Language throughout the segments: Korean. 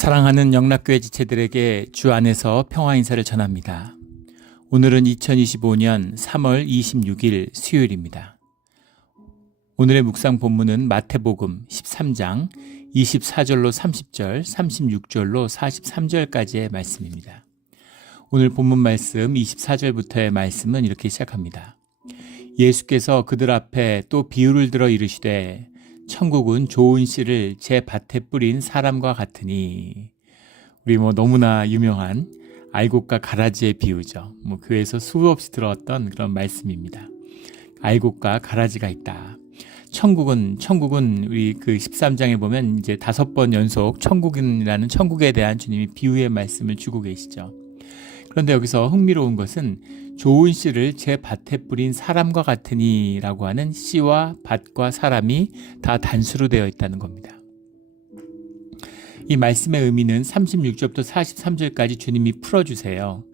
사랑하는 영락교회 지체들에게 주 안에서 평화 인사를 전합니다. 오늘은 2025년 3월 26일 수요일입니다. 오늘의 묵상 본문은 마태복음 13장 24절로 30절, 36절로 43절까지의 말씀입니다. 오늘 본문 말씀 24절부터의 말씀은 이렇게 시작합니다. 예수께서 그들 앞에 또 비유를 들어 이르시되 천국은 좋은 씨를 제 밭에 뿌린 사람과 같으니, 우리 너무나 유명한 알곡과 가라지의 비유죠. 교회에서 수없이 들어왔던 그런 말씀입니다. 알곡과 가라지가 있다. 천국은 우리 그 13장에 보면 이제 5번 연속 천국이라는 천국에 대한 주님이 비유의 말씀을 주고 계시죠. 그런데 여기서 흥미로운 것은 좋은 씨를 제 밭에 뿌린 사람과 같으니 라고 하는 씨와 밭과 사람이 다 단수로 되어 있다는 겁니다. 이 말씀의 의미는 36절부터 43절까지 주님이 풀어주세요.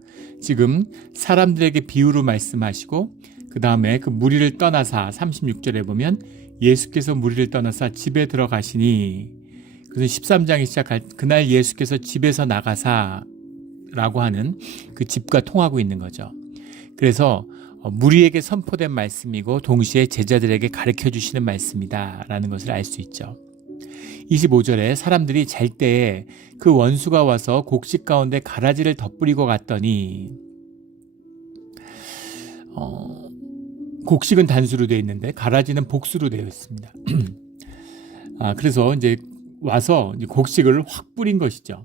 지금 사람들에게 비유로 말씀하시고 그 다음에 그 무리를 떠나사 36절에 보면 예수께서 무리를 떠나사 집에 들어가시니, 그래서 13장이 시작할 그날 예수께서 집에서 나가사 라고 하는 그 집과 통하고 있는 거죠. 그래서 무리에게 선포된 말씀이고 동시에 제자들에게 가르쳐 주시는 말씀이다 라는 것을 알 수 있죠. 25절에 사람들이 잘 때에 그 원수가 와서 곡식 가운데 가라지를 덧뿌리고 갔더니, 곡식은 단수로 되어 있는데 가라지는 복수로 되어 있습니다. 그래서 이제 와서 이제 곡식을 확 뿌린 것이죠.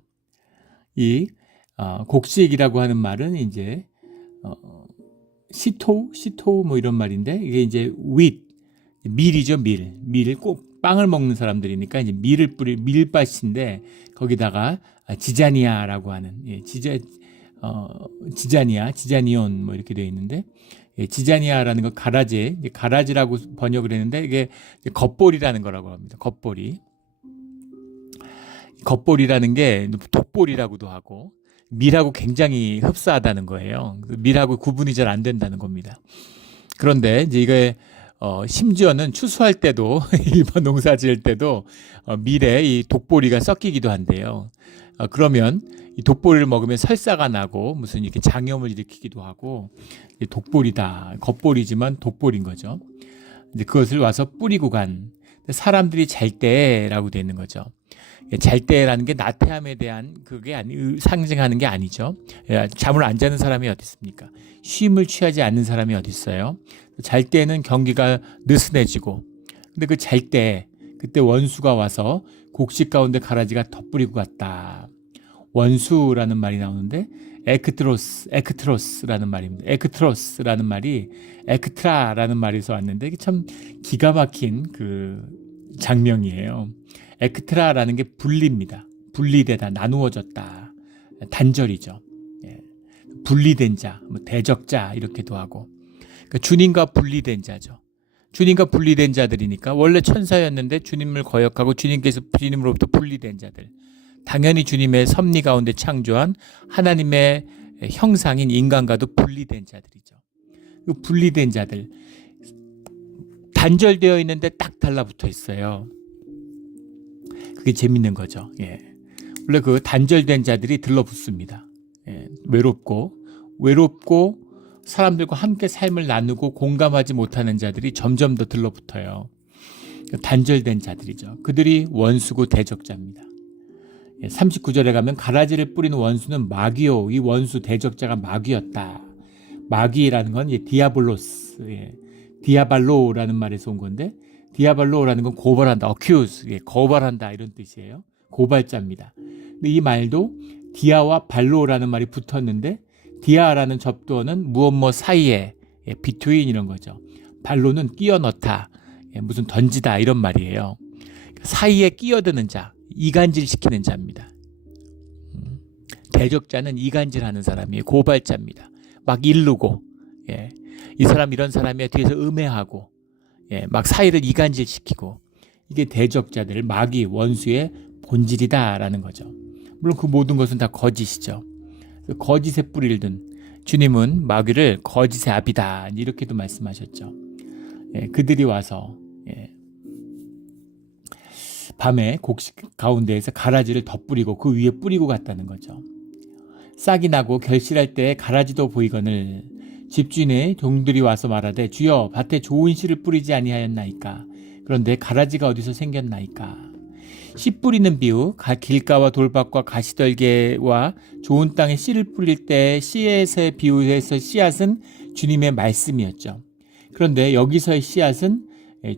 이 곡식이라고 하는 말은 이제 시토 이런 말인데, 이게 이제 밀이죠. 밀을 꼭 빵을 먹는 사람들이니까 이제 밀밭인데 거기다가 지자니아라고 하는, 지자니온 이렇게 되어 있는데, 지자니아라는 거 가라지라고 번역을 했는데 이게 겉볼이라는 거라고 합니다. 겉볼이라는 게 돋볼이라고도 하고 밀하고 굉장히 흡사하다는 거예요. 밀하고 구분이 잘 안 된다는 겁니다. 그런데 이제 이게 심지어는 추수할 때도 일반 농사 지을 때도 밀에 이 독보리가 섞이기도 한대요. 그러면 이 독보리를 먹으면 설사가 나고 무슨 이렇게 장염을 일으키기도 하고, 독보리다, 겉보리지만 독보리인 거죠. 이제 그것을 와서 뿌리고 간, 사람들이 잘 때라고 되어 있는 거죠. 잘 때라는 게 나태함에 대한 그게 상징하는 게 아니죠. 잠을 안 자는 사람이 어디 있습니까? 쉼을 취하지 않는 사람이 어디 있어요? 잘 때는 경기가 느슨해지고, 근데 그 잘 때 그때 원수가 와서 곡식 가운데 가라지가 덧뿌리고 갔다. 원수라는 말이 나오는데 에크트로스라는 말입니다. 에크트로스라는 말이 에크트라라는 말에서 왔는데 이게 참 기가 막힌 그 장면이에요. 에크트라라는 게 분리입니다. 분리되다, 나누어졌다, 단절이죠. 분리된 자, 대적자 이렇게도 하고, 그러니까 주님과 분리된 자죠. 주님과 분리된 자들이니까 원래 천사였는데 주님을 거역하고 주님으로부터 분리된 자들, 당연히 주님의 섭리 가운데 창조한 하나님의 형상인 인간과도 분리된 자들이죠. 그 분리된 자들, 단절되어 있는데 딱 달라붙어 있어요. 그게 재밌는 거죠. 원래 그 단절된 자들이 들러붙습니다. 외롭고 사람들과 함께 삶을 나누고 공감하지 못하는 자들이 점점 더 들러붙어요. 단절된 자들이죠. 그들이 원수고 대적자입니다. 39절에 가면 가라지를 뿌리는 원수는 마귀요, 이 원수 대적자가 마귀였다. 마귀라는 건 디아블로스, 디아발로라는 말에서 온 건데, 디아발로라는 건 고발한다, accuse, 고발한다 이런 뜻이에요. 고발자입니다. 근데 이 말도 디아와 발로라는 말이 붙었는데, 디아라는 접두어는 무엇 사이에, between 이런 거죠. 발로는 끼워 넣다, 무슨 던지다 이런 말이에요. 사이에 끼어드는 자, 이간질시키는 자입니다. 대적자는 이간질하는 사람이에요. 고발자입니다. 막 이르고, 이 사람 이런 사람이야 뒤에서 음해하고, 막 사이를 이간질시키고, 이게 대적자들, 마귀, 원수의 본질이다라는 거죠. 물론 그 모든 것은 다 거짓이죠. 거짓의 뿌리를 든 주님은 마귀를 거짓의 아비다 이렇게도 말씀하셨죠. 그들이 와서 밤에 곡식 가운데에서 가라지를 덧뿌리고 그 위에 뿌리고 갔다는 거죠. 싹이 나고 결실할 때 가라지도 보이거늘 집주인의 종들이 와서 말하되 주여 밭에 좋은 씨를 뿌리지 아니하였나이까. 그런데 가라지가 어디서 생겼나이까. 씨 뿌리는 비유, 길가와 돌밭과 가시떨개와 좋은 땅에 씨를 뿌릴 때 씨앗의 비유에서 씨앗은 주님의 말씀이었죠. 그런데 여기서의 씨앗은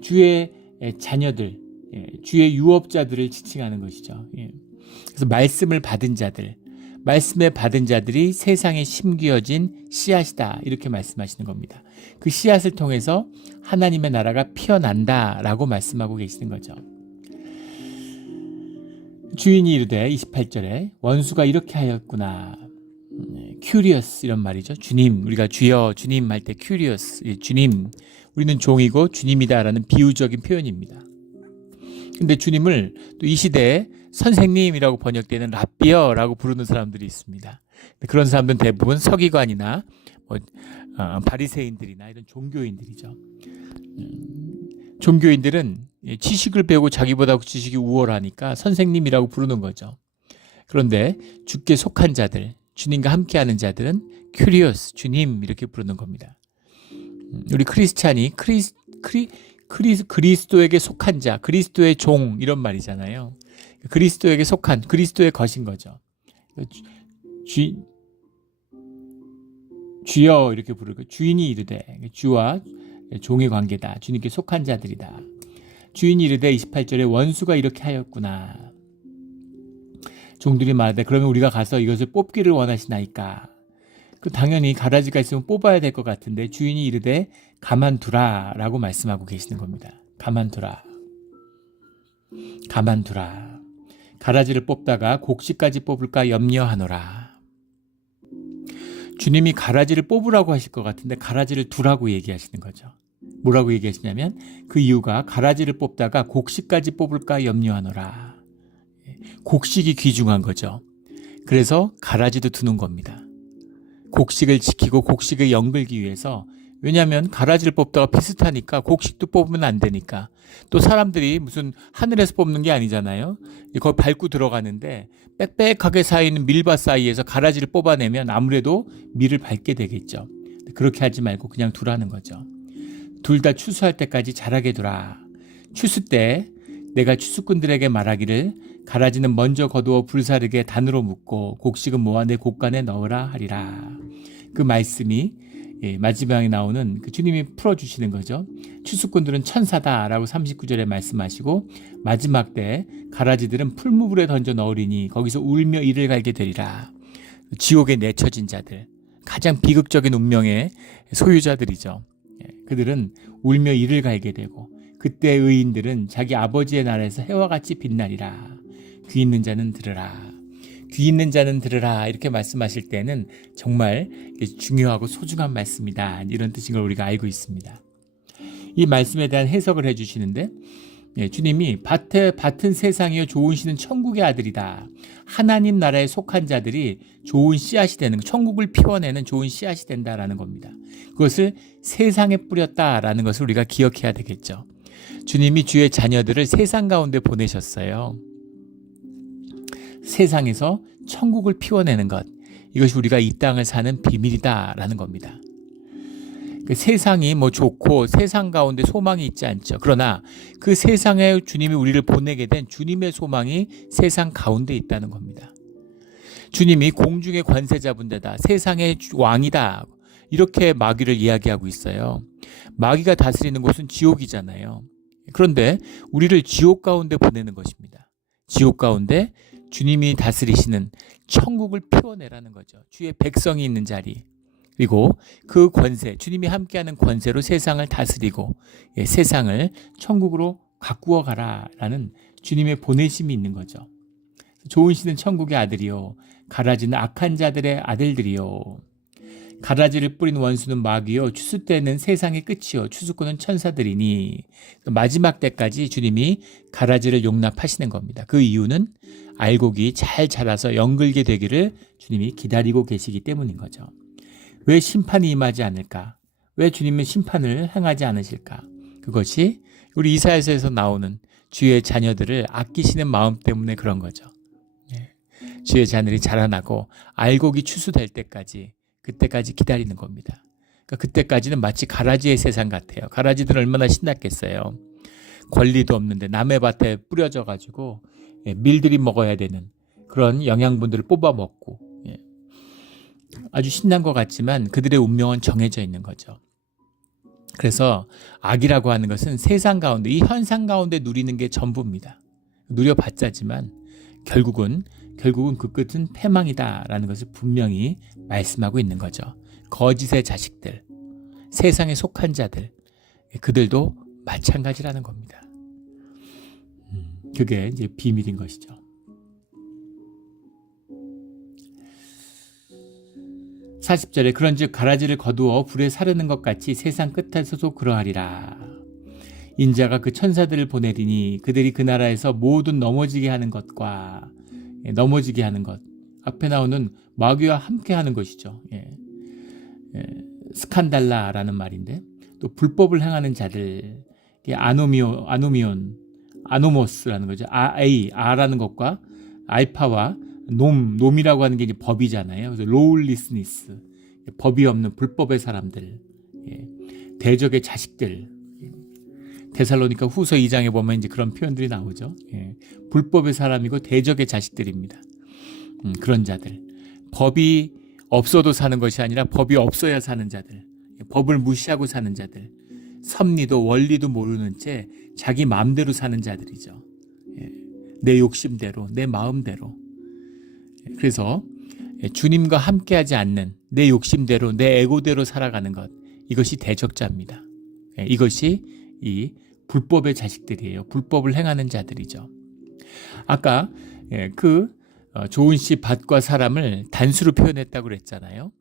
주의 자녀들, 주의 유업자들을 지칭하는 것이죠. 그래서 말씀을 받은 자들, 말씀에 받은 자들이 세상에 심기어진 씨앗이다, 이렇게 말씀하시는 겁니다. 그 씨앗을 통해서 하나님의 나라가 피어난다라고 말씀하고 계시는 거죠. 주인이 이르되 28절에 원수가 이렇게 하였구나. 큐리어스 이런 말이죠. 주님, 우리가 주여 주님 할 때 큐리어스, 주님, 우리는 종이고 주님이다라는 비유적인 표현입니다. 근데 주님을 또 이 시대에 선생님이라고 번역되는 랍비어라고 부르는 사람들이 있습니다. 그런 사람들은 대부분 서기관이나 바리새인들이나 이런 종교인들이죠. 종교인들은 지식을 배우고 자기보다 지식이 우월하니까 선생님이라고 부르는 거죠. 그런데 주께 속한 자들, 주님과 함께하는 자들은 큐리어스, 주님 이렇게 부르는 겁니다. 우리 크리스찬이 그리스도에게 속한 자, 그리스도의 종 이런 말이잖아요. 그리스도에게 속한, 그리스도의 것인 거죠. 주여 이렇게 부르고 주인이 이르되 주와 종의 관계다. 주님께 속한 자들이다. 주인이 이르되 28절에 원수가 이렇게 하였구나. 종들이 말하되 그러면 우리가 가서 이것을 뽑기를 원하시나이까. 당연히 가라지가 있으면 뽑아야 될 것 같은데 주인이 이르되 가만두라 라고 말씀하고 계시는 겁니다. 가만두라. 가만두라. 가라지를 뽑다가 곡식까지 뽑을까 염려하노라. 주님이 가라지를 뽑으라고 하실 것 같은데 가라지를 두라고 얘기하시는 거죠. 뭐라고 얘기하시냐면 그 이유가 가라지를 뽑다가 곡식까지 뽑을까 염려하노라. 곡식이 귀중한 거죠. 그래서 가라지도 두는 겁니다. 곡식을 지키고 곡식을 연글기 위해서. 왜냐하면 가라지를 뽑다가 비슷하니까 곡식도 뽑으면 안 되니까. 또 사람들이 무슨 하늘에서 뽑는 게 아니잖아요. 거기 밟고 들어가는데 빽빽하게 쌓이는 밀밭 사이에서 가라지를 뽑아내면 아무래도 밀을 밟게 되겠죠. 그렇게 하지 말고 그냥 두라는 거죠. 둘 다 추수할 때까지 자라게 두라. 추수 때 내가 추수꾼들에게 말하기를 가라지는 먼저 거두어 불사르게 단으로 묶고 곡식은 모아 내 곡간에 넣으라 하리라. 그 말씀이 마지막에 나오는 그 주님이 풀어주시는 거죠. 추수꾼들은 천사다라고 39절에 말씀하시고 마지막 때 가라지들은 풀무불에 던져 넣으리니 거기서 울며 이를 갈게 되리라. 지옥에 내쳐진 자들, 가장 비극적인 운명의 소유자들이죠. 그들은 울며 이를 갈게 되고 그때 의인들은 자기 아버지의 나라에서 해와 같이 빛나리라. 귀 있는 자는 들으라. 귀 있는 자는 들으라 이렇게 말씀하실 때는 정말 중요하고 소중한 말씀이다. 이런 뜻인 걸 우리가 알고 있습니다. 이 말씀에 대한 해석을 해주시는데 주님이 밭은 세상이요 좋은 씨는 천국의 아들이다. 하나님 나라에 속한 자들이 좋은 씨앗이 되는, 천국을 피워내는 좋은 씨앗이 된다라는 겁니다. 그것을 세상에 뿌렸다라는 것을 우리가 기억해야 되겠죠. 주님이 주의 자녀들을 세상 가운데 보내셨어요. 세상에서 천국을 피워내는 것, 이것이 우리가 이 땅을 사는 비밀이다라는 겁니다. 그 세상이 좋고 세상 가운데 소망이 있지 않죠. 그러나 그 세상에 주님이 우리를 보내게 된 주님의 소망이 세상 가운데 있다는 겁니다. 주님이 공중의 관세자분데다 세상의 왕이다 이렇게 마귀를 이야기하고 있어요. 마귀가 다스리는 곳은 지옥이잖아요. 그런데 우리를 지옥 가운데 보내는 것입니다. 지옥 가운데 주님이 다스리시는 천국을 피워내라는 거죠. 주의 백성이 있는 자리. 그리고 그 권세, 주님이 함께하는 권세로 세상을 다스리고 세상을 천국으로 가꾸어 가라라는 주님의 보내심이 있는 거죠. 좋은 씨는 천국의 아들이요, 가라지는 악한 자들의 아들들이요. 가라지를 뿌린 원수는 마귀요, 추수 때는 세상의 끝이요, 추수꾼은 천사들이니. 마지막 때까지 주님이 가라지를 용납하시는 겁니다. 그 이유는 알곡이 잘 자라서 연글게 되기를 주님이 기다리고 계시기 때문인 거죠. 왜 심판이 임하지 않을까? 왜 주님은 심판을 행하지 않으실까? 그것이 우리 이사야서에서 나오는 주의 자녀들을 아끼시는 마음 때문에 그런 거죠. 주의 자녀들이 자라나고 알곡이 추수될 때까지, 그때까지 기다리는 겁니다. 그러니까 그때까지는 마치 가라지의 세상 같아요. 가라지들은 얼마나 신났겠어요. 권리도 없는데 남의 밭에 뿌려져 가지고 밀들이 먹어야 되는 그런 영양분들을 뽑아 먹고, 아주 신난 것 같지만 그들의 운명은 정해져 있는 거죠. 그래서 악이라고 하는 것은 세상 가운데, 이 현상 가운데 누리는 게 전부입니다. 누려봤자지만 결국은 그 끝은 패망이다라는 것을 분명히 말씀하고 있는 거죠. 거짓의 자식들, 세상에 속한 자들, 그들도 마찬가지라는 겁니다. 그게 이제 비밀인 것이죠. 40절에 그런즉 가라지를 거두어 불에 사르는 것 같이 세상 끝에서도 그러하리라. 인자가 그 천사들을 보내리니 그들이 그 나라에서 모든 넘어지게 하는 것과, 넘어지게 하는 것, 앞에 나오는 마귀와 함께 하는 것이죠. 스칸달라라는 말인데, 또 불법을 행하는 자들, 아노모스라는 거죠. 아라는 것과 알파와 놈이라고 하는 게 이제 법이잖아요. 그래서 로울리스니스, 법이 없는 불법의 사람들, 대적의 자식들. 데살로니가 후서 2장에 보면 이제 그런 표현들이 나오죠. 불법의 사람이고 대적의 자식들입니다. 그런 자들. 법이 없어도 사는 것이 아니라 법이 없어야 사는 자들. 법을 무시하고 사는 자들. 섭리도 원리도 모르는 채 자기 마음대로 사는 자들이죠. 내 욕심대로, 내 마음대로. 그래서 주님과 함께하지 않는 내 욕심대로, 내 에고대로 살아가는 것, 이것이 대적자입니다. 이것이 이 불법의 자식들이에요. 불법을 행하는 자들이죠. 아까 좋은 씨 밭과 사람을 단수로 표현했다고 그랬잖아요.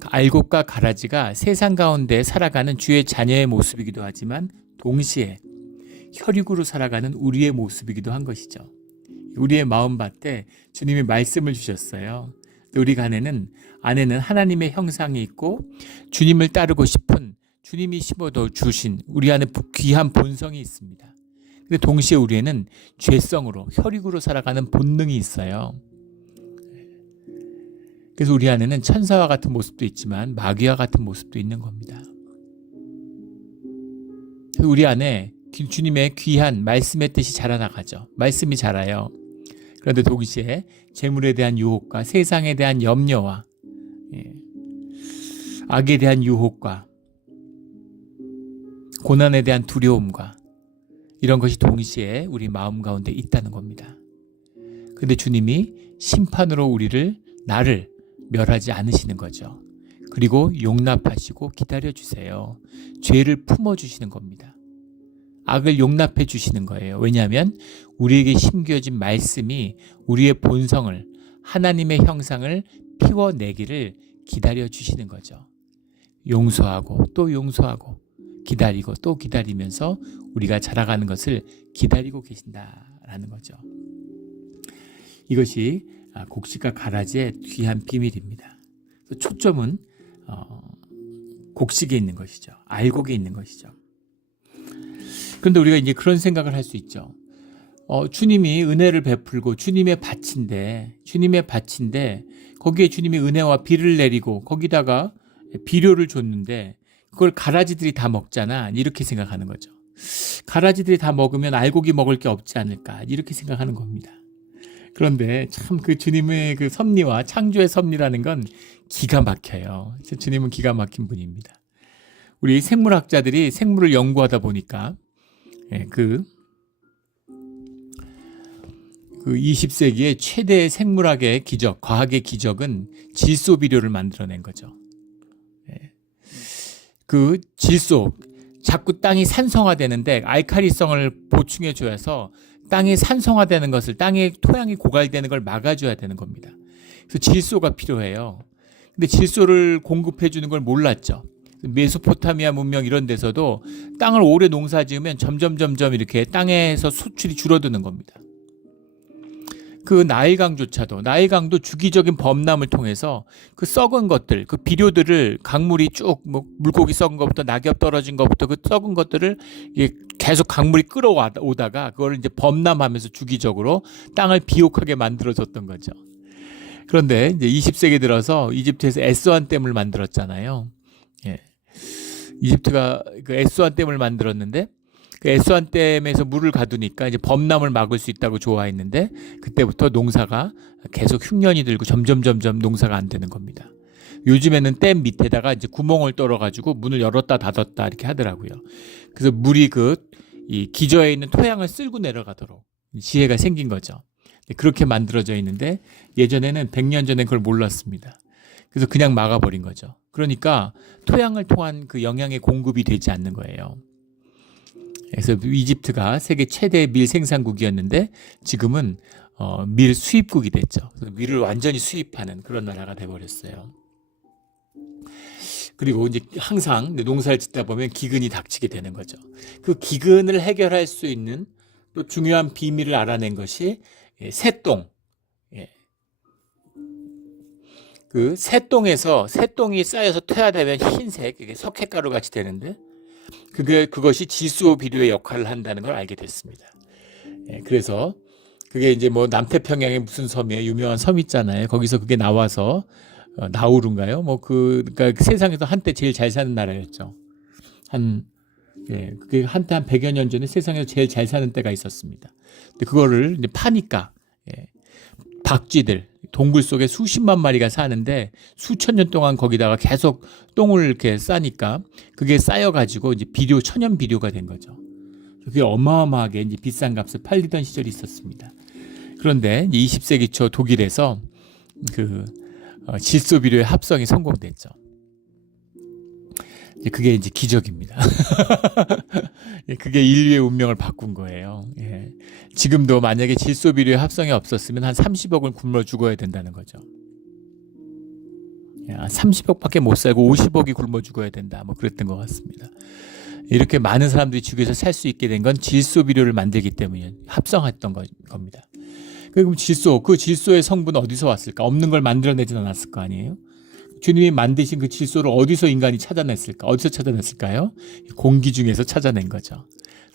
알곡과 가라지가 세상 가운데 살아가는 주의 자녀의 모습이기도 하지만 동시에 혈육으로 살아가는 우리의 모습이기도 한 것이죠. 우리의 마음밭에 주님이 말씀을 주셨어요. 우리 안에는 하나님의 형상이 있고 주님을 따르고 싶은, 주님이 심어도 주신 우리 안에 귀한 본성이 있습니다. 근데 동시에 우리에는 죄성으로, 혈육으로 살아가는 본능이 있어요. 그래서 우리 안에는 천사와 같은 모습도 있지만 마귀와 같은 모습도 있는 겁니다. 우리 안에 주님의 귀한 말씀의 뜻이 자라나가죠. 말씀이 자라요. 그런데 동시에 재물에 대한 유혹과 세상에 대한 염려와 악에 대한 유혹과 고난에 대한 두려움과 이런 것이 동시에 우리 마음 가운데 있다는 겁니다. 그런데 주님이 심판으로 나를 멸하지 않으시는 거죠. 그리고 용납하시고 기다려주세요. 죄를 품어주시는 겁니다. 악을 용납해 주시는 거예요. 왜냐하면 우리에게 심겨진 말씀이 우리의 본성을, 하나님의 형상을 피워내기를 기다려 주시는 거죠. 용서하고 또 용서하고 기다리고 또 기다리면서 우리가 자라가는 것을 기다리고 계신다라는 거죠. 이것이 곡식과 가라지의 귀한 비밀입니다. 초점은 곡식에 있는 것이죠. 알곡에 있는 것이죠. 그런데 우리가 이제 그런 생각을 할 수 있죠. 주님이 은혜를 베풀고 주님의 밭인데 거기에 주님이 은혜와 비를 내리고 거기다가 비료를 줬는데 그걸 가라지들이 다 먹잖아. 이렇게 생각하는 거죠. 가라지들이 다 먹으면 알곡이 먹을 게 없지 않을까. 이렇게 생각하는 겁니다. 그런데 참 그 주님의 그 섭리와 창조의 섭리라는 건 기가 막혀요. 주님은 기가 막힌 분입니다. 우리 생물학자들이 생물을 연구하다 보니까 그 20세기의 최대의 생물학의 기적, 과학의 기적은 질소 비료를 만들어낸 거죠. 그 질소, 자꾸 땅이 산성화되는데 알칼리성을 보충해 줘서 땅이 산성화되는 것을, 땅의 토양이 고갈되는 걸 막아줘야 되는 겁니다. 그래서 질소가 필요해요. 근데 질소를 공급해 주는 걸 몰랐죠. 메소포타미아 문명 이런 데서도 땅을 오래 농사 지으면 점점 이렇게 땅에서 수출이 줄어드는 겁니다. 그 나일강도 주기적인 범람을 통해서 그 썩은 것들, 그 비료들을 강물이 쭉 뭐 물고기 썩은 것부터 낙엽 떨어진 것부터 그 썩은 것들을 계속 강물이 끌어오다가 그걸 이제 범람하면서 주기적으로 땅을 비옥하게 만들어줬던 거죠. 그런데 이제 20세기 들어서 이집트에서 에스완 댐을 만들었잖아요. 예. 이집트가 그 에스완 댐을 만들었는데 그 에스완 댐에서 물을 가두니까 이제 범람을 막을 수 있다고 좋아했는데 그때부터 농사가 계속 흉년이 들고 점점 농사가 안 되는 겁니다. 요즘에는 댐 밑에다가 이제 구멍을 뚫어가지고 문을 열었다 닫았다 이렇게 하더라고요. 그래서 물이 이 기저에 있는 토양을 쓸고 내려가도록 지혜가 생긴 거죠. 그렇게 만들어져 있는데 예전에는 100년 전에 그걸 몰랐습니다. 그래서 그냥 막아버린 거죠. 그러니까 토양을 통한 그 영양의 공급이 되지 않는 거예요. 그래서 이집트가 세계 최대 밀 생산국이었는데 지금은 밀 수입국이 됐죠. 밀을 완전히 수입하는 그런 나라가 돼버렸어요. 그리고 이제 항상 농사를 짓다 보면 기근이 닥치게 되는 거죠. 그 기근을 해결할 수 있는 또 중요한 비밀을 알아낸 것이 새똥. 그 새똥이 쌓여서 퇴화되면 흰색, 이게 석회가루 같이 되는데 그것이 질소 비료의 역할을 한다는 걸 알게 됐습니다. 그래서 그게 이제 뭐 남태평양의 무슨 섬이에요? 유명한 섬 있잖아요. 거기서 그게 나와서 나우루인가요? 그러니까 세상에서 한때 제일 잘 사는 나라였죠. 그게 한때 한 100여 년 전에 세상에서 제일 잘 사는 때가 있었습니다. 근데 그거를 이제 파니까 박쥐들 동굴 속에 수십만 마리가 사는데 수천 년 동안 거기다가 계속 똥을 이렇게 싸니까 그게 쌓여가지고 이제 천연 비료가 된 거죠. 그게 어마어마하게 이제 비싼 값을 팔리던 시절이 있었습니다. 그런데 20세기 초 독일에서 질소 비료의 합성이 성공됐죠. 그게 이제 기적입니다. 그게 인류의 운명을 바꾼 거예요. 지금도 만약에 질소 비료의 합성이 없었으면 한 30억을 굶어 죽어야 된다는 거죠. 30억밖에 못 살고 50억이 굶어 죽어야 된다. 뭐 그랬던 것 같습니다. 이렇게 많은 사람들이 지구에서 살 수 있게 된 건 질소 비료를 만들기 때문에 합성했던 겁니다. 그럼 그 질소의 성분은 어디서 왔을까? 없는 걸 만들어내진 않았을 거 아니에요? 주님이 만드신 그 질소를 어디서 인간이 찾아냈을까? 어디서 찾아냈을까요? 공기 중에서 찾아낸 거죠.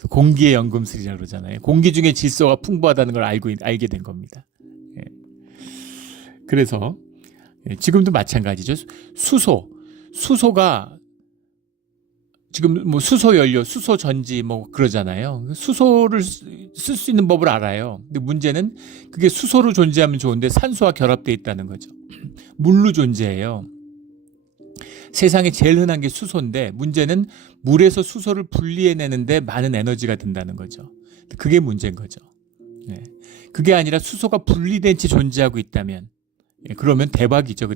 공기의 연금술이라고 그러잖아요. 공기 중에 질소가 풍부하다는 걸 알게 된 겁니다. 그래서 지금도 마찬가지죠. 수소가 지금 뭐 수소 연료, 수소 전지 뭐 그러잖아요. 수소를 쓸 수 있는 법을 알아요. 근데 문제는 그게 수소로 존재하면 좋은데 산소와 결합되어 있다는 거죠. 물로 존재해요. 세상에 제일 흔한 게 수소인데 문제는 물에서 수소를 분리해내는데 많은 에너지가 든다는 거죠. 그게 문제인 거죠. 그게 아니라 수소가 분리된 채 존재하고 있다면 그러면 대박이죠.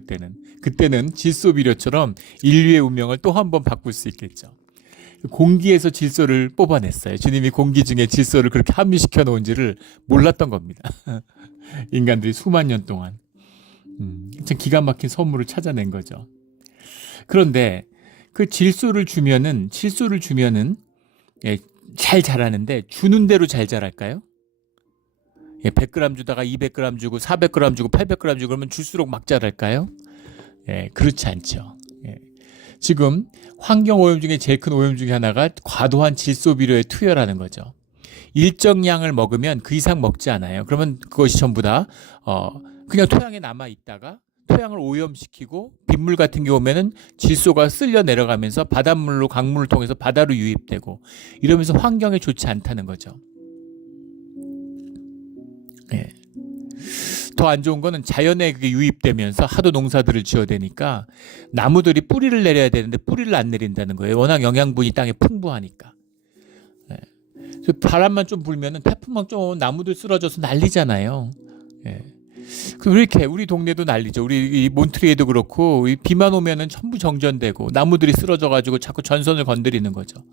그때는 질소 비료처럼 인류의 운명을 또 한 번 바꿀 수 있겠죠. 공기에서 질소를 뽑아냈어요. 주님이 공기 중에 질소를 그렇게 함유시켜 놓은지를 몰랐던 겁니다. 인간들이 수만 년 동안 참 기가 막힌 선물을 찾아낸 거죠. 그런데 그 질소를 주면은 잘 자라는데 주는 대로 잘 자랄까요? 100g 주다가 200g 주고 400g 주고 800g 주고 그러면 줄수록 막 자랄까요? 그렇지 않죠. 지금 환경 오염 중에 제일 큰 오염 중에 하나가 과도한 질소 비료의 투여라는 거죠. 일정 양을 먹으면 그 이상 먹지 않아요. 그러면 그것이 전부 다 그냥 토양에 남아 있다가 토양을 오염시키고 빗물 같은 게 오면은 질소가 쓸려 내려가면서 바닷물로 강물을 통해서 바다로 유입되고 이러면서 환경에 좋지 않다는 거죠. 더 안 좋은 거는 자연에 그게 유입되면서 하도 농사들을 지어대니까 나무들이 뿌리를 내려야 되는데 뿌리를 안 내린다는 거예요. 워낙 영양분이 땅에 풍부하니까. 바람만 좀 불면은 태풍만 좀 나무들 쓰러져서 난리잖아요. 왜 이렇게 우리 동네도 난리죠. 우리 이 몬트리에도 그렇고 비만 오면은 전부 정전되고 나무들이 쓰러져가지고 자꾸 전선을 건드리는 거죠.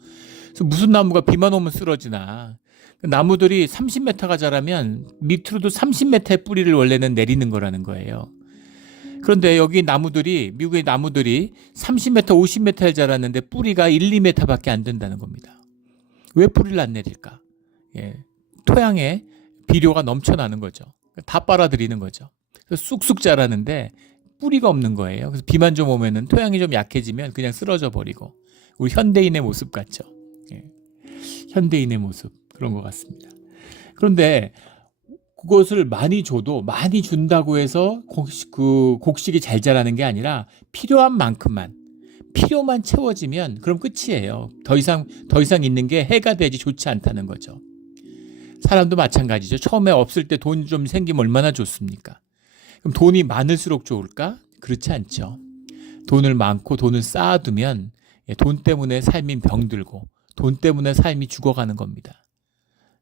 그래서 무슨 나무가 비만 오면 쓰러지나. 나무들이 30m가 자라면 밑으로도 30m의 뿌리를 원래는 내리는 거라는 거예요. 그런데 여기 미국의 나무들이 30m, 50m에 자랐는데 뿌리가 1, 2m밖에 안 된다는 겁니다. 왜 뿌리를 안 내릴까? 토양에 비료가 넘쳐나는 거죠. 다 빨아들이는 거죠. 그래서 쑥쑥 자라는데 뿌리가 없는 거예요. 그래서 비만 좀 오면은 토양이 좀 약해지면 그냥 쓰러져 버리고, 우리 현대인의 모습 같죠. 예. 현대인의 모습 그런 것 같습니다. 그런데 그것을 많이 줘도, 많이 준다고 해서 곡식이 잘 자라는 게 아니라 필요한 만큼만, 필요만 채워지면 그럼 끝이에요. 더 이상 있는 게 해가 되지 좋지 않다는 거죠. 사람도 마찬가지죠. 처음에 없을 때 돈 좀 생기면 얼마나 좋습니까? 그럼 돈이 많을수록 좋을까? 그렇지 않죠. 돈을 많고 돈을 쌓아두면 돈 때문에 삶이 병들고 돈 때문에 삶이 죽어가는 겁니다.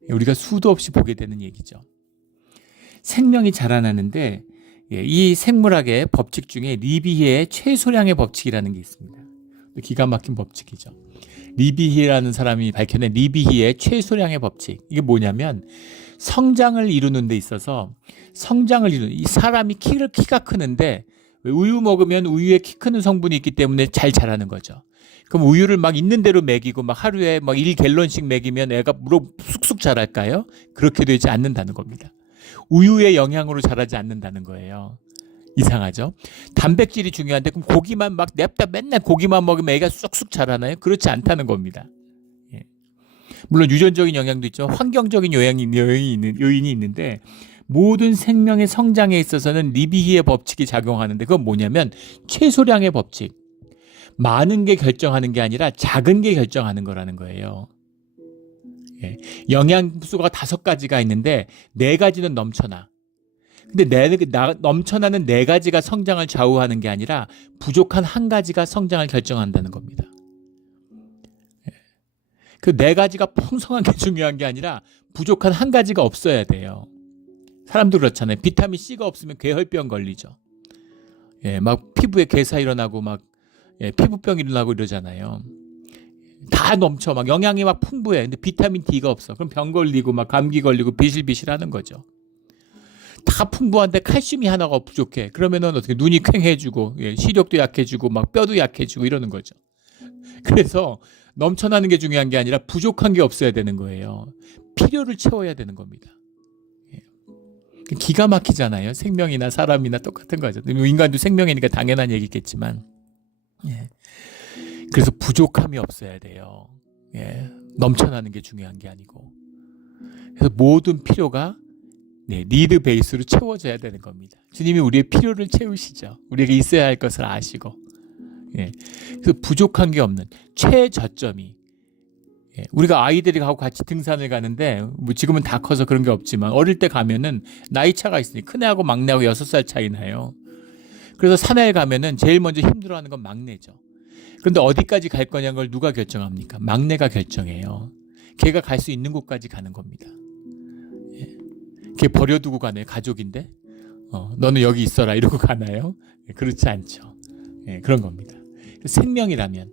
우리가 수도 없이 보게 되는 얘기죠. 생명이 자라나는데, 이 생물학의 법칙 중에 리비히의 최소량의 법칙이라는 게 있습니다. 기가 막힌 법칙이죠. 리비히라는 사람이 밝혀낸 리비히의 최소량의 법칙. 이게 뭐냐면, 성장을 이루는 데 있어서 이 사람이 키가 크는데, 우유 먹으면 우유에 키 크는 성분이 있기 때문에 잘 자라는 거죠. 그럼 우유를 막 있는 대로 먹이고 막 하루에 막 1갤런씩 먹이면 애가 쑥쑥 자랄까요? 그렇게 되지 않는다는 겁니다. 우유의 영향으로 자라지 않는다는 거예요. 이상하죠? 단백질이 중요한데 그럼 고기만 막 냅다 맨날 고기만 먹으면 애가 쑥쑥 자라나요? 그렇지 않다는 겁니다. 예. 물론 유전적인 영향도 있지만 환경적인 요인이 있는데, 모든 생명의 성장에 있어서는 리비히의 법칙이 작용하는데, 그건 뭐냐면 최소량의 법칙. 많은 게 결정하는 게 아니라 작은 게 결정하는 거라는 거예요. 예. 영양소가 5가지가 있는데 4가지는 넘쳐나. 근데 넘쳐나는 4가지가 성장을 좌우하는 게 아니라 부족한 1가지가 성장을 결정한다는 겁니다. 예. 그 4가지가 풍성한 게 중요한 게 아니라 부족한 1가지가 없어야 돼요. 사람도 그렇잖아요. 비타민 C가 없으면 괴혈병 걸리죠. 예, 막 피부에 괴사 일어나고 막 피부병 일어나고 이러잖아요. 다 넘쳐, 막 영양이 막 풍부해. 근데 비타민 D가 없어. 그럼 병 걸리고 막 감기 걸리고 비실비실 하는 거죠. 다 풍부한데 칼슘이 하나가 부족해. 그러면은 어떻게 눈이 퀭해지고, 시력도 약해지고 막 뼈도 약해지고 이러는 거죠. 그래서 넘쳐나는 게 중요한 게 아니라 부족한 게 없어야 되는 거예요. 필요를 채워야 되는 겁니다. 기가 막히잖아요. 생명이나 사람이나 똑같은 거죠. 인간도 생명이니까 당연한 얘기겠지만, 그래서 부족함이 없어야 돼요. 넘쳐나는 게 중요한 게 아니고. 그래서 모든 필요가 니드 베이스로 채워져야 되는 겁니다. 주님이 우리의 필요를 채우시죠. 우리에게 있어야 할 것을 아시고. 그래서 부족한 게 없는 최저점이, 우리가 아이들하고 같이 등산을 가는데, 뭐 지금은 다 커서 그런 게 없지만 어릴 때 가면은 나이 차가 있으니 큰애하고 막내하고 6살 차이 나요. 그래서 산에 가면은 제일 먼저 힘들어하는 건 막내죠. 그런데 어디까지 갈 거냐는 걸 누가 결정합니까? 막내가 결정해요. 걔가 갈 수 있는 곳까지 가는 겁니다. 걔 버려두고 가네. 가족인데 너는 여기 있어라 이러고 가나요? 그렇지 않죠. 그런 겁니다. 생명이라면,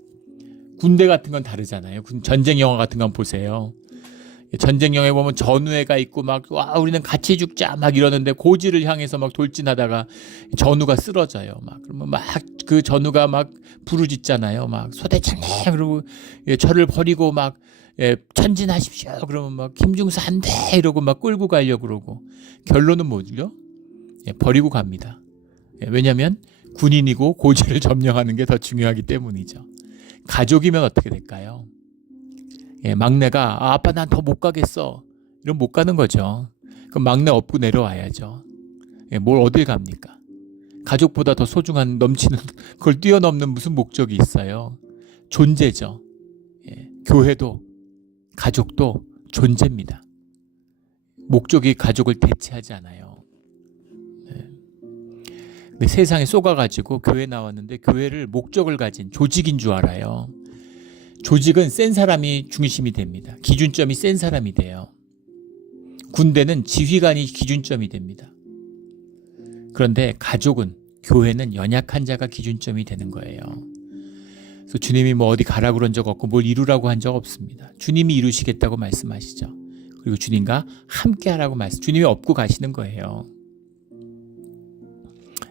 군대 같은 건 다르잖아요. 전쟁 영화 같은 건 보세요. 전쟁 영화에 보면 전우회가 있고 막, 와, 우리는 같이 죽자 막 이러는데 고지를 향해서 막 돌진하다가 전우가 쓰러져요. 막 그러면 막 그 전우가 막 부르짖잖아요. 막 소대장님, 그러고 저를 버리고 막 전진하십시오. 그러면 막 김중수 안 돼 이러고 막 끌고 가려고 그러고, 결론은 뭐죠? 버리고 갑니다. 왜냐하면 군인이고 고지를 점령하는 게 더 중요하기 때문이죠. 가족이면 어떻게 될까요? 막내가 아빠 난 더 못 가겠어, 이러면 못 가는 거죠. 그럼 막내 업고 내려와야죠. 뭘 어딜 갑니까? 가족보다 더 소중한, 넘치는, 그걸 뛰어넘는 무슨 목적이 있어요? 존재죠. 교회도 가족도 존재입니다. 목적이 가족을 대체하지 않아요. 근데 세상에 쏘가가지고 교회 나왔는데 교회를 목적을 가진 조직인 줄 알아요. 조직은 센 사람이 중심이 됩니다. 기준점이 센 사람이 돼요. 군대는 지휘관이 기준점이 됩니다. 그런데 가족은, 교회는 연약한 자가 기준점이 되는 거예요. 그래서 주님이 뭐 어디 가라 그런 적 없고 뭘 이루라고 한 적 없습니다. 주님이 이루시겠다고 말씀하시죠. 그리고 주님과 함께 하라고 주님이 업고 가시는 거예요.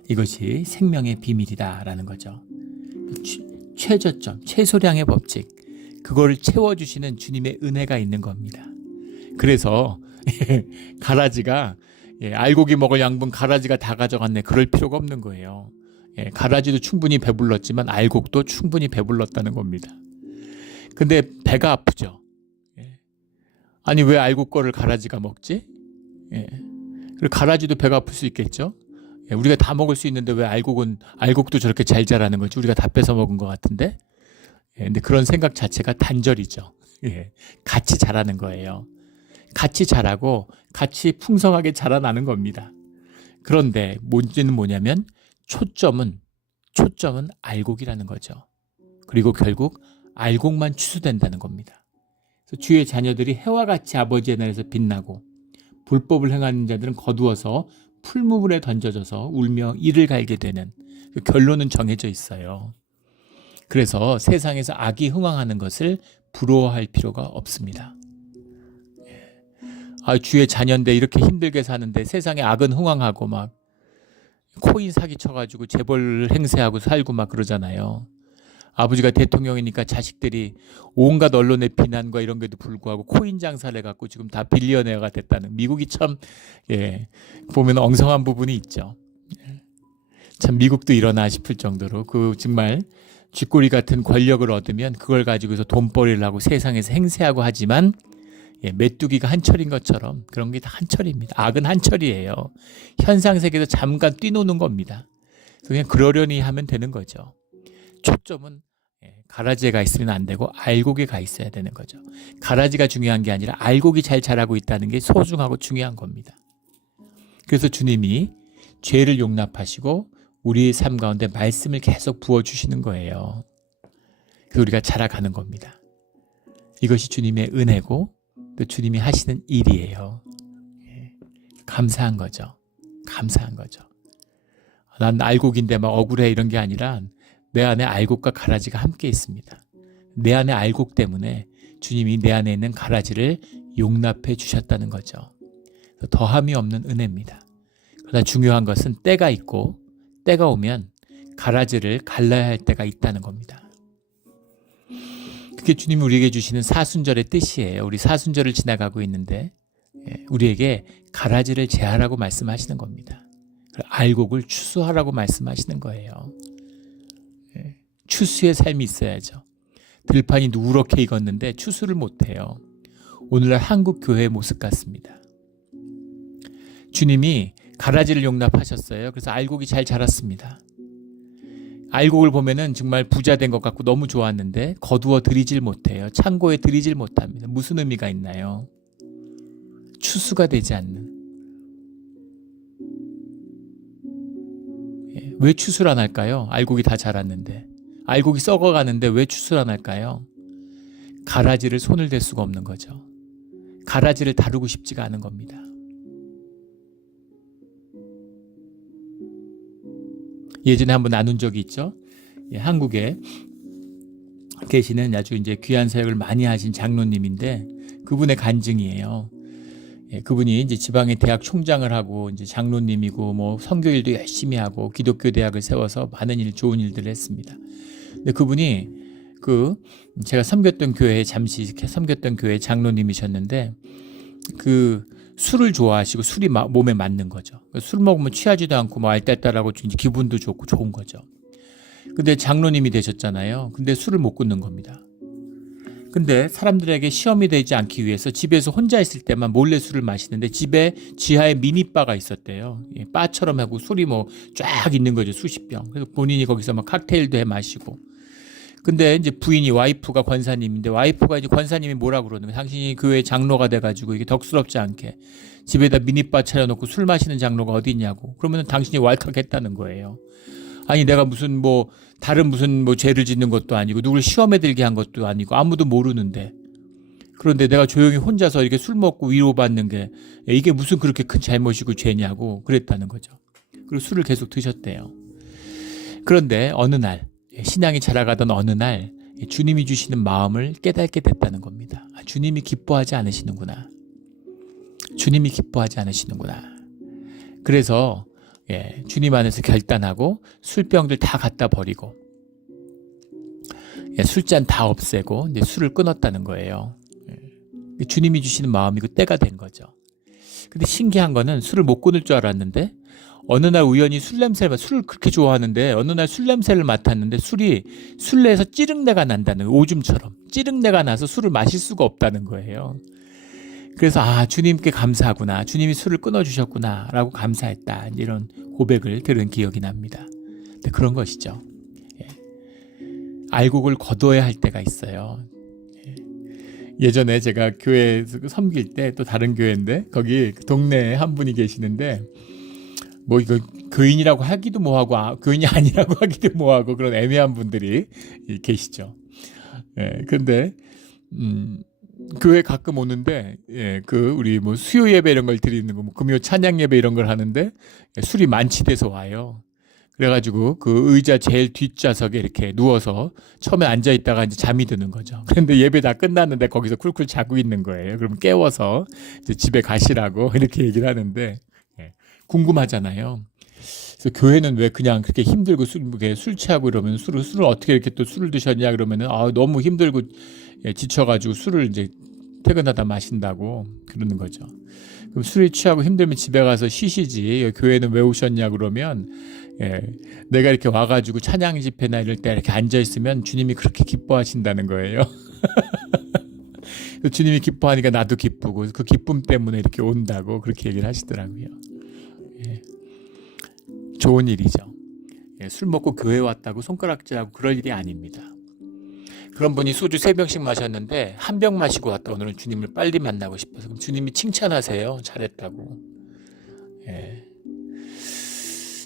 이것이 생명의 비밀이다라는 거죠. 최저점, 최소량의 법칙, 그걸 채워주시는 주님의 은혜가 있는 겁니다. 그래서 가라지가 알고기 먹을 양분 가라지가 다 가져갔네. 그럴 필요가 없는 거예요. 가라지도 충분히 배불렀지만 알곡도 충분히 배불렀다는 겁니다. 근데 배가 아프죠. 아니 왜 알곡 거를 가라지가 먹지? 그리고 가라지도 배가 아플 수 있겠죠. 우리가 다 먹을 수 있는데 왜 알곡도 저렇게 잘 자라는 거지? 우리가 다 뺏어 먹은 것 같은데. 근데 그런 생각 자체가 단절이죠. 같이 자라는 거예요. 같이 자라고 같이 풍성하게 자라나는 겁니다. 그런데 문제는 뭐냐면 초점은 알곡이라는 거죠. 그리고 결국 알곡만 추수된다는 겁니다. 그래서 주의 자녀들이 해와 같이 아버지의 날에서 빛나고 불법을 행하는 자들은 거두어서 풀무불에 던져져서 울며 이를 갈게 되는 그 결론은 정해져 있어요. 그래서 세상에서 악이 흥왕하는 것을 부러워할 필요가 없습니다. 주의 자녀인데 이렇게 힘들게 사는데 세상에 악은 흥왕하고 막 코인 사기 쳐가지고 재벌 행세하고 살고 막 그러잖아요. 아버지가 대통령이니까 자식들이 온갖 언론의 비난과 이런 게도 불구하고 코인 장사를 해갖고 지금 다 빌리어네어가 됐다는, 미국이 참 보면 엉성한 부분이 있죠. 참 미국도 일어나 싶을 정도로 그 정말 쥐꼬리 같은 권력을 얻으면 그걸 가지고서 돈벌이를 하고 세상에서 행세하고 하지만 메뚜기가 한철인 것처럼 그런 게 다 한철입니다. 악은 한철이에요. 현상세계에서 잠깐 뛰노는 겁니다. 그냥 그러려니 하면 되는 거죠. 초점은 가라지에 가 있으면 안 되고 알곡에 가 있어야 되는 거죠. 가라지가 중요한 게 아니라 알곡이 잘 자라고 있다는 게 소중하고 중요한 겁니다. 그래서 주님이 죄를 용납하시고 우리의 삶 가운데 말씀을 계속 부어주시는 거예요. 그래서 우리가 자라가는 겁니다. 이것이 주님의 은혜고 또 주님이 하시는 일이에요. 감사한 거죠. 감사한 거죠. 난 알곡인데 막 억울해 이런 게 아니라 내 안에 알곡과 가라지가 함께 있습니다. 내 안에 알곡 때문에 주님이 내 안에 있는 가라지를 용납해 주셨다는 거죠. 더함이 없는 은혜입니다. 그러나 중요한 것은 때가 있고 때가 오면 가라지를 갈라야 할 때가 있다는 겁니다. 그게 주님이 우리에게 주시는 사순절의 뜻이에요. 우리 사순절을 지나가고 있는데 우리에게 가라지를 제하라고 말씀하시는 겁니다. 알곡을 추수하라고 말씀하시는 거예요. 추수의 삶이 있어야죠. 들판이 누렇게 익었는데 추수를 못해요. 오늘날 한국 교회의 모습 같습니다. 주님이 가라지를 용납하셨어요. 그래서 알곡이 잘 자랐습니다. 알곡을 보면은 정말 부자 된 것 같고 너무 좋았는데 거두어 들이질 못해요. 창고에 들이질 못합니다. 무슨 의미가 있나요? 추수가 되지 않는. 왜 추수를 안 할까요? 알곡이 다 자랐는데. 알곡이 썩어가는데 왜 추수를 안 할까요? 가라지를 손을 댈 수가 없는 거죠. 가라지를 다루고 싶지가 않은 겁니다. 예전에 한번 나눈 적이 있죠. 한국에 계시는 아주 이제 귀한 사역을 많이 하신 장로님인데 그분의 간증이에요. 그분이 이제 지방의 대학 총장을 하고 이제 장로님이고 뭐 선교일도 열심히 하고 기독교 대학을 세워서 많은 좋은 일들을 했습니다. 근데 그분이 제가 섬겼던 교회에 잠시 섬겼던 교회 장로님이셨는데 술을 좋아하시고 술이 몸에 맞는 거죠. 술 먹으면 취하지도 않고 뭐 알딸딸하고 기분도 좋고 좋은 거죠. 근데 장로님이 되셨잖아요. 근데 술을 못 끊는 겁니다. 근데 사람들에게 시험이 되지 않기 위해서 집에서 혼자 있을 때만 몰래 술을 마시는데 집에 지하에 미니바가 있었대요. 바처럼 하고 술이 뭐 쫙 있는 거죠. 수십 병. 그래서 본인이 거기서 막 칵테일도 해 마시고. 근데 이제 부인이 와이프가 권사님인데 와이프가 이제 권사님이 뭐라 그러는 거예요. 당신이 교회 장로가 돼가지고 이게 덕스럽지 않게 집에다 미니바 차려놓고 술 마시는 장로가 어디 있냐고. 그러면 당신이 왈칵했다는 거예요. 아니 내가 무슨 다른 죄를 짓는 것도 아니고 누굴 시험에 들게 한 것도 아니고 아무도 모르는데 그런데 내가 조용히 혼자서 이렇게 술 먹고 위로받는 게 이게 무슨 그렇게 큰 잘못이고 죄냐고 그랬다는 거죠. 그리고 술을 계속 드셨대요. 그런데 어느 날 신앙이 자라가던 어느 날 주님이 주시는 마음을 깨닫게 됐다는 겁니다. 주님이 기뻐하지 않으시는구나. 주님이 기뻐하지 않으시는구나. 그래서 주님 안에서 결단하고 술병들 다 갖다 버리고 술잔 다 없애고 이제 술을 끊었다는 거예요. 주님이 주시는 마음이고 때가 된 거죠. 근데 신기한 거는 술을 못 끊을 줄 알았는데 어느 날 우연히 술을 그렇게 좋아하는데 어느 날 술 냄새를 맡았는데 술내에서 찌릉내가 난다는, 오줌처럼 찌릉내가 나서 술을 마실 수가 없다는 거예요. 그래서 주님께 감사하구나, 주님이 술을 끊어주셨구나 라고 감사했다, 이런 고백을 들은 기억이 납니다. 근데 그런 것이죠. 알곡을 거둬야 할 때가 있어요. 예전에 제가 교회 섬길 때, 또 다른 교회인데 거기 동네에 한 분이 계시는데 뭐 이거 교인이라고 하기도 뭐하고 교인이 아니라고 하기도 뭐하고 그런 애매한 분들이 계시죠. 근데 교회 가끔 오는데 우리 뭐 수요 예배 이런 걸 드리는 거, 뭐 금요 찬양 예배 이런 걸 하는데 술이 만취돼서 와요. 그래가지고 그 의자 제일 뒷좌석에 이렇게 누워서 처음에 앉아 있다가 이제 잠이 드는 거죠. 그런데 예배 다 끝났는데 거기서 쿨쿨 자고 있는 거예요. 그럼 깨워서 이제 집에 가시라고 이렇게 얘기를 하는데 궁금하잖아요. 그래서 교회는 왜 그냥 그렇게 힘들고 술 취하고 이러면 술을 어떻게 이렇게 또 술을 드셨냐 그러면은 너무 힘들고 지쳐가지고 술을 이제 퇴근하다 마신다고 그러는 거죠. 그럼 술이 취하고 힘들면 집에 가서 쉬시지, 교회는 왜 오셨냐 그러면 내가 이렇게 와가지고 찬양 집회나 이럴 때 이렇게 앉아 있으면 주님이 그렇게 기뻐하신다는 거예요. 주님이 기뻐하니까 나도 기쁘고 그 기쁨 때문에 이렇게 온다고 그렇게 얘기를 하시더라고요. 좋은 일이죠. 술 먹고 교회 왔다고 손가락질하고 그럴 일이 아닙니다. 그런 분이 소주 3병씩 마셨는데 1병 마시고 왔다, 오늘은 주님을 빨리 만나고 싶어서. 그럼 주님이 칭찬하세요. 잘했다고.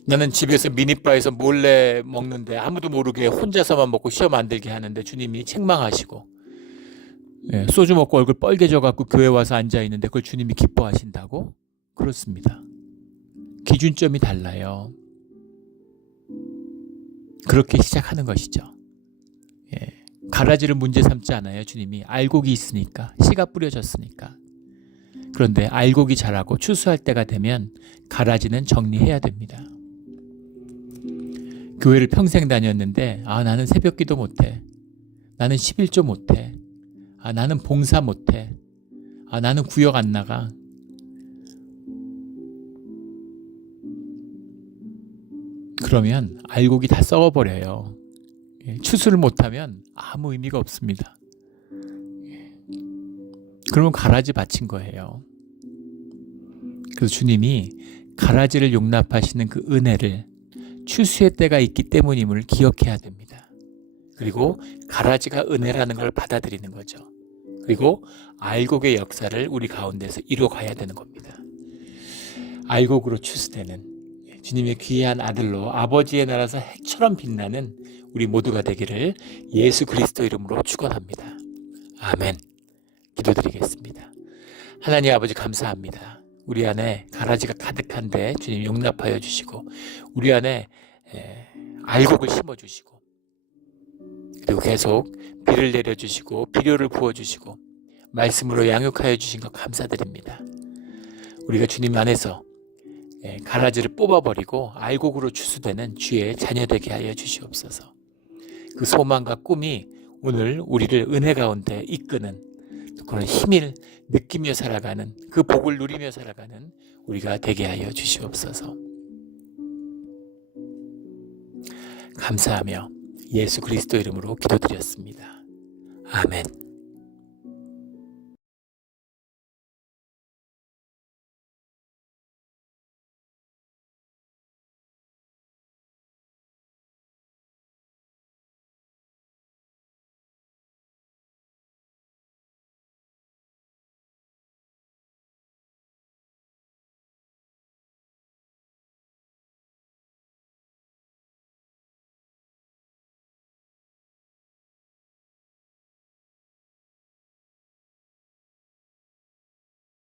나는 집에서 미니바에서 몰래 먹는데 아무도 모르게 혼자서만 먹고 시험 안 들게 하는데 주님이 책망하시고, 소주 먹고 얼굴 빨개져갖고 교회 와서 앉아있는데 그걸 주님이 기뻐하신다고? 그렇습니다. 기준점이 달라요. 그렇게 시작하는 것이죠. 가라지를 문제 삼지 않아요. 주님이 알곡이 있으니까, 씨가 뿌려졌으니까. 그런데 알곡이 자라고 추수할 때가 되면 가라지는 정리해야 됩니다. 교회를 평생 다녔는데 나는 새벽기도 못해, 나는 11조 못해, 나는 봉사 못해, 나는 구역 안 나가. 그러면 알곡이 다 썩어버려요. 추수를 못하면 아무 의미가 없습니다. 그러면 가라지 바친 거예요. 그래서 주님이 가라지를 용납하시는 그 은혜를 추수의 때가 있기 때문임을 기억해야 됩니다. 그리고 가라지가 은혜라는 걸 받아들이는 거죠. 그리고 알곡의 역사를 우리 가운데서 이루어가야 되는 겁니다. 알곡으로 추수되는 주님의 귀한 아들로 아버지의 나라에서 해처럼 빛나는 우리 모두가 되기를 예수 그리스도 이름으로 축원합니다. 아멘. 기도드리겠습니다. 하나님 아버지, 감사합니다. 우리 안에 가라지가 가득한데 주님 용납하여 주시고, 우리 안에 알곡을 심어주시고, 그리고 계속 비를 내려주시고 비료를 부어주시고 말씀으로 양육하여 주신 것 감사드립니다. 우리가 주님 안에서 가라지를 뽑아버리고 알곡으로 추수되는 주의 자녀되게 하여 주시옵소서. 그 소망과 꿈이 오늘 우리를 은혜 가운데 이끄는, 그런 힘을 느끼며 살아가는, 그 복을 누리며 살아가는 우리가 되게 하여 주시옵소서. 감사하며 예수 그리스도 이름으로 기도드렸습니다. 아멘.